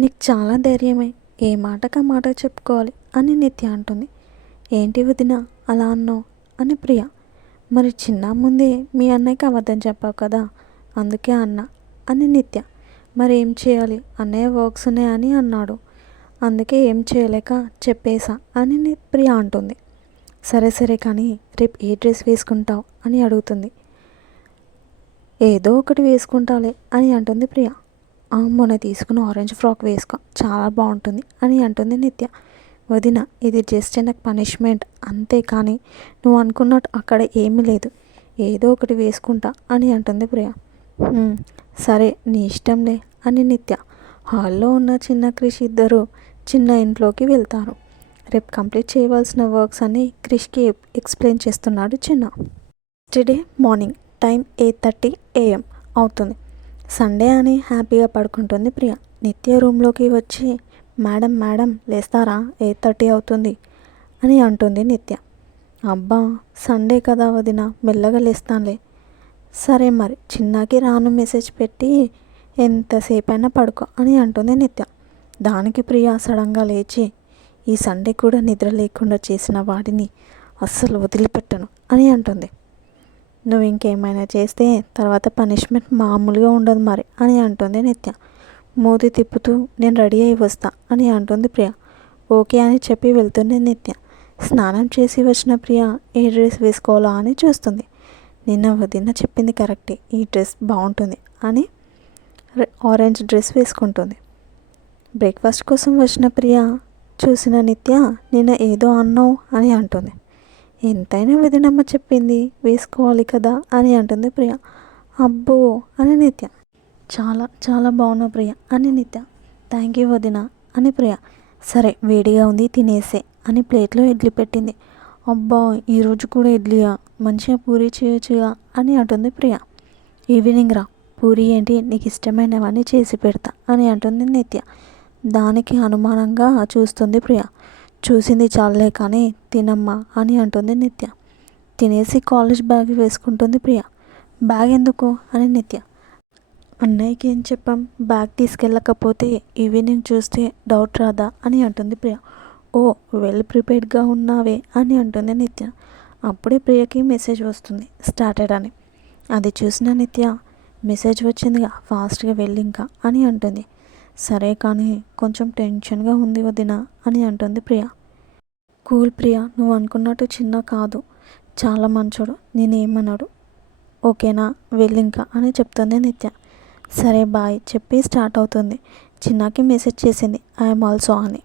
నీకు చాలా ధైర్యమే, ఏ మాటకా మాట చెప్పుకోవాలి అని నిత్య అంటుంది. ఏంటి వదిన అలా అన్నావు అని ప్రియ. మరి చిన్న ముందే మీ అన్నయ్యకి అబద్ధం చెప్పావు కదా, అందుకే అన్నా అని నిత్య. మరి ఏం చేయాలి, అన్నయ్య వర్క్స్ ఉన్నాయని అన్నాడు, అందుకే ఏం చేయలేక చెప్పేశా అని ప్రియ అంటుంది. సరే సరే కానీ రేపు ఏ డ్రెస్ వేసుకుంటావు అని అడుగుతుంది. ఏదో ఒకటి వేసుకుంటాలే అని అంటుంది ప్రియ. మొన్న తీసుకున్న ఆరెంజ్ ఫ్రాక్ వేసుకో, చాలా బాగుంటుంది అని అంటుంది నిత్య. వదిన ఇది జస్ట్ నాకు పనిష్మెంట్ అంతే, కానీ నువ్వు అనుకున్నట్టు అక్కడ ఏమీ లేదు, ఏదో ఒకటి వేసుకుంటా అని అంటుంది ప్రియ. సరే నీ ఇష్టంలే అని నిత్య. హాల్లో ఉన్న చిన్న క్రిష్ ఇద్దరు చిన్న ఇంట్లోకి వెళ్తారు. రేపు కంప్లీట్ చేయవలసిన వర్క్స్ అన్ని క్రిష్కి ఎక్స్ప్లెయిన్ చేస్తున్నాడు చిన్న. Next day morning time 8:30 AM అవుతుంది. సండే అని హ్యాపీగా పడుకుంటుంది ప్రియ. నిత్య రూమ్లోకి వచ్చి మేడం మేడం లేస్తారా, 8:30 అవుతుంది అని అంటుంది నిత్య. అబ్బా సండే కదా వదిన, మెల్లగా లేస్తానులే. సరే మరి చిన్నకి రాను మెసేజ్ పెట్టి ఎంతసేపైనా పడుకో అని అంటుంది నిత్య. దానికి ప్రియ సడన్గా లేచి, ఈ సండే కూడా నిద్ర లేకుండా చేసిన వాడిని అస్సలు వదిలిపెట్టను అని అంటుంది. నువ్వు ఇంకేమైనా చేస్తే తర్వాత పనిష్మెంట్ మామూలుగా ఉండదు మరి అని అంటుంది నిత్య. మూతి తిప్పుతూ నేను రెడీ అయి వస్తా అని అంటుంది ప్రియ. ఓకే అని చెప్పి వెళ్తుంది నిత్య. స్నానం చేసి వచ్చిన ప్రియ ఏ డ్రెస్ వేసుకోవాలా అని చూస్తుంది. నిన్న వదిన చెప్పింది కరెక్టే, ఈ డ్రెస్ బాగుంటుంది అని ఆరెంజ్ డ్రెస్ వేసుకుంటుంది. బ్రేక్ఫాస్ట్ కోసం వచ్చిన ప్రియ చూసిన నిత్య నిన్న ఏదో అన్నావు అని అంటుంది. ఎంతైనా వదినమ్మ చెప్పింది వేసుకోవాలి కదా అని అంటుంది ప్రియ. అబ్బో అని నిత్య. చాలా చాలా బాగున్నావు ప్రియ అని నిత్య. థ్యాంక్ యూ వదిన అని ప్రియ. సరే వేడిగా ఉంది తినేసే అని ప్లేట్లో ఇడ్లీ పెట్టింది. అబ్బా ఈరోజు కూడా ఇడ్లీయా, మంచిగా పూరి చేయొచ్చుగా అని అంటుంది ప్రియ. ఈవినింగ్ రా, పూరి ఏంటి నీకు ఇష్టమైనవన్నీ చేసి పెడతా అని అంటుంది నిత్య. దానికి అనుమానంగా చూస్తుంది ప్రియ. చూసింది చాలే కానీ తినమ్మా అని అంటుంది నిత్య. తినేసి కాలేజ్ బ్యాగ్ వేసుకుంటుంది ప్రియ. బ్యాగ్ ఎందుకు అని నిత్య. అన్నయ్యకి ఏం చెప్పాం, బ్యాగ్ తీసుకెళ్ళకపోతే ఈవినింగ్ చూస్తే డౌట్ రాదా అని అంటుంది ప్రియ. ఓ వెల్ ప్రిపేర్డ్గా ఉన్నావే అని అంటుంది నిత్య. అప్పుడే ప్రియకి మెసేజ్ వస్తుంది స్టార్టెడ్ అని. అది చూసిన నిత్య మెసేజ్ వచ్చిందిగా ఫాస్ట్గా వెళ్ళి ఇంకా అని అంటుంది. సరే కానీ కొంచెం టెన్షన్గా ఉంది వదిన అని అంటుంది ప్రియ. కూల్ ప్రియ, నువ్వు అనుకున్నట్టు చిన్న కాదు, చాలా మంచోడు, నేనేమన్నాడు, ఓకేనా వెళ్ళింకా అని చెప్తుంది నిత్య. సరే బాయ్ చెప్పి స్టార్ట్ అవుతుంది. చిన్నకి మెసేజ్ చేసింది ఐఎమ్ ఆల్సో అని.